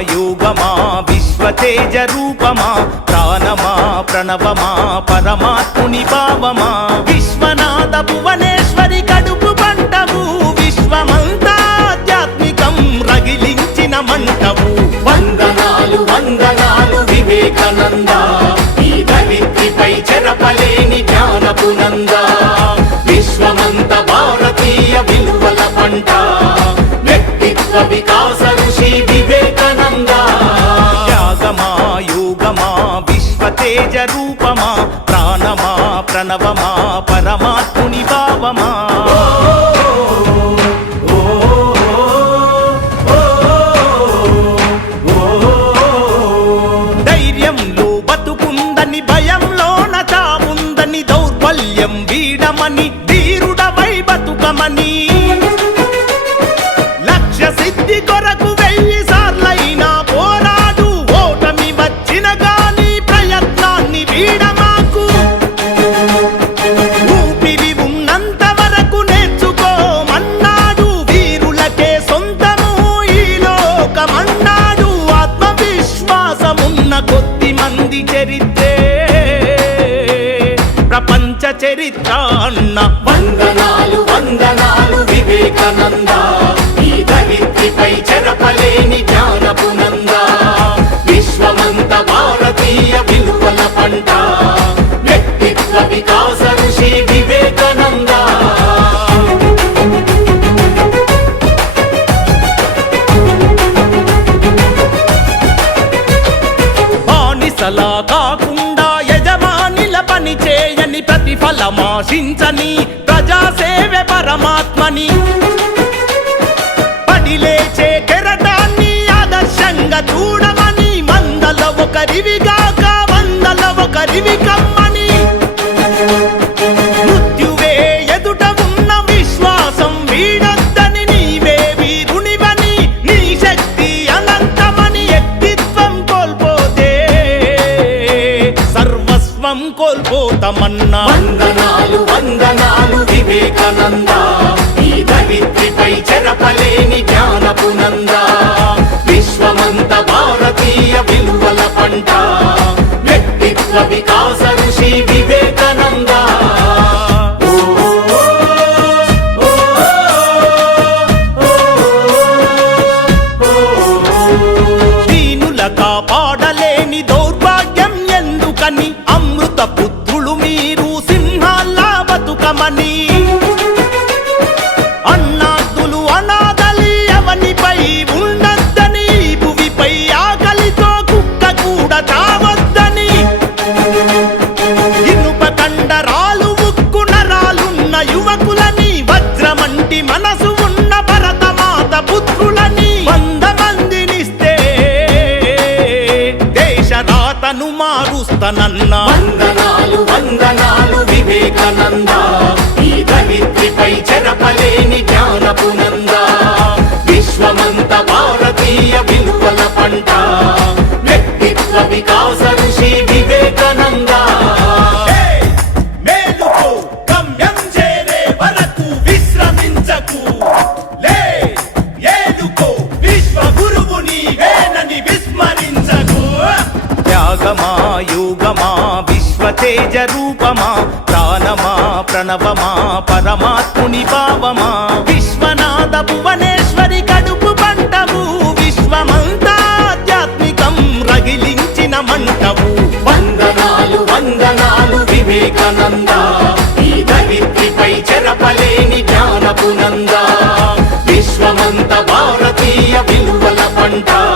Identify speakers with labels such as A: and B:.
A: యోగమా విశ్వతేజ రూపమా ప్రాణమా ప్రణవమా పరమాత్ముని భావమా? విశ్వనాథ భువనేశ్వరి కడుపు పంటవు విశ్వమంతా ఆధ్యాత్మికం రగిలించిన మంటవు.
B: వందనాలు వందనాలు వివేకానంద ఈ ధరిత్రిపై చెరపలేని జ్ఞానపు
A: తేజ రూపమా ప్రాణమా ప్రణవమా పరమాత్ముని భావమా? ధైర్యంలో బతుకుందని భయంలోన చావుందని దౌర్బల్యం వీడమని ధీరుడవై బతుకమని. లక్ష్య సిద్ధి కొరకు వెళ్ళి చరిత్ర అన్న
B: వందనాలు వందనాలు వివేకానంద. ఈ ధరిత్రిపై చెరపలేని జ్ఞానపు నంద విశ్వమంత భారతీయ విలువల పంట. వ్యక్తిత్వ వికాస ఋషి వివేకానంద.
A: బానిసలా కాకుండా ప్రజాసేవే పరమాత్మని. కోల్పోతామన్నా.
B: వందనాలు వందనాలు వివేకానంద. ఈ దరిద్రిపై చెరపలేని జ్ఞానపు నంద విశ్వమంత భారతీయ విలువల పంట. వ్యక్తిత్వ వికాస
A: బతుకమని అన్నాదులు అనాథలి అవనిపై ఉండద్దని భువిపై ఆకలితో కుక్క కూడా తావద్దని. ఇనుప కండరాలు ఉక్కు నరాలున్న యువకులని వజ్రమంటి మనసు ఉన్న భరతమాత పుత్రులని వంద మందినిస్తే దేశ రాతను
B: వందనాలు వందనాలు వివేకానంద ధరిత్రిపై చెరపలేని జ్ఞానపు నంద. విశ్వమంత భారతీయ విలువల పంట. వ్యక్తిత్వ వికాస ఋషి వివేకానంద.
A: యుగమా తేజ రూపమా ప్రాణమా ప్రణవమా పరమాత్ముని భావమా? విశ్వనాథ భువనేశ్వరి కడుపు పంటవు విశ్వమంతా ఆధ్యాత్మికం రగిలించిన మంటవు.
B: వందనాలు వందనాలు వివేకానంద. ఈ ధరిత్రిపై చెరపలేని జ్ఞానపునంద విశ్వమంత భారతీయ విలువల పంట.